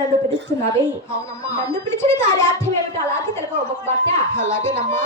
నన్ను పిలుస్తున్నావే నన్ను పిలిచిన కార్యార్థం ఏమిటో అలాగే తెలుగు ఒక మాట అలాగేనమ్మా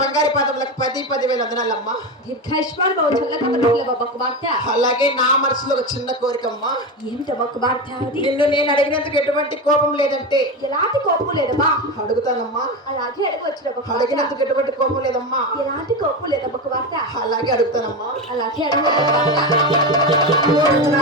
బంగారు పాదములకు 10,000 వందనాలమ్మా. అలాగే నా మనసులో ఒక చిన్న కోరికమ్మా. ఏమిటమ్మా కుమార్తె? నిన్ను నేను అడిగినందుకు ఎటువంటి కోపం లేదంటే? ఎలాంటి కోపం లేదమ్మా. అడుగుతానమ్మా. అలాగే అడగవచ్చు ఒక మాట. అడిగినందుకు ఎటువంటి కోపం లేదమ్మా. ఎలాంటి కోపం లేదా ఒక మాట. అలాగే అడుగుతానమ్మా. అలాగే అడగవచ్చు ఒక మాట.